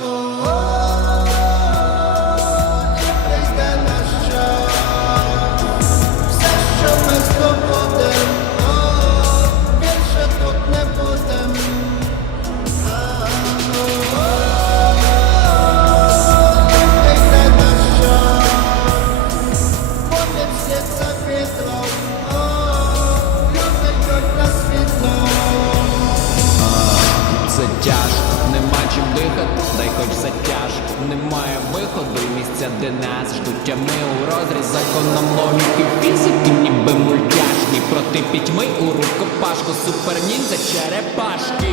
Oh. Виходу і місця, де нас ждуть. А у розріз законом логіки фізики, ніби мультяшні. Проти пітьми у рукопашку суперніндзя черепашки.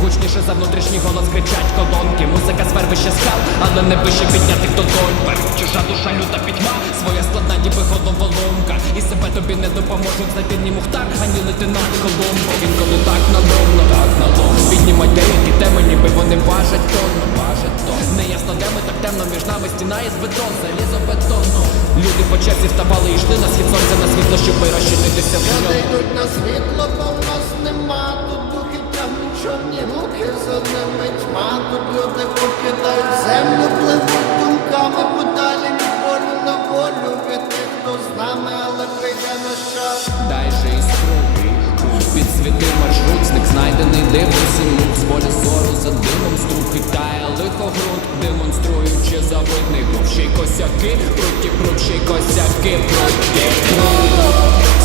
Гучніше за внутрішній голос кричать колонки. Музика з скал, але не вище піднятих долонь Беруть чужа душа, люта пітьма, своя складна ніби головоломка І себе тобі не допоможуть знайти ні мухтар, ані лейтенант Коломбо. Інколи так надомно, так надомно. Піднімать деякі теми, ніби вони важать тонну, важать тонну Неясно, де ми, так темно між нами стіна із бетон, залізо бетонно Люди по черзі вставали і йшли на схід сонця на світло, щоб розчинитися в ньому йдуть на світло, бо в нас нема. Тут духи тягнуть чорні руки, за ними тьма, тут люди покидають землю, пливуть Підсвіти маршрут, зник знайдений дивний силук З поля зору за димом струк хитає лихо грунт Демонструючи завидний гру й косяки, круті прут, косяки, круті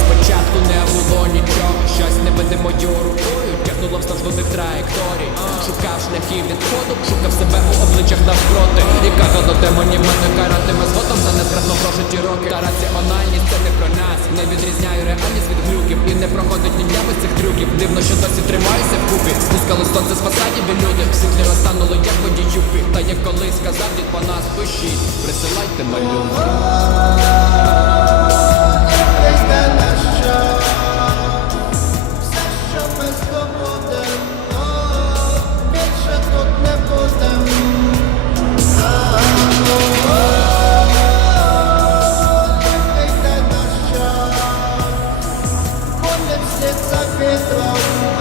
Спочатку не було нічого, щось невидимою рукою Тягнуло вздовж дутих траєкторій. Шукав шляхи відходу, шукав себе у обличчях навпроти. І кагало демонів мене каратиме згодом за нескрадно прожиті роки Та раціональність це не про нас. Не відрізняю реальність від глюків І не проходить ні цих років. Дивно, що досі тримаюся вкупі Спускало сонце з фасадів і люди Світлі розтануло, як воді юпи Та як колись сказати по нас пишіть. Присилайте малюнки. Все, що ми свобода festival.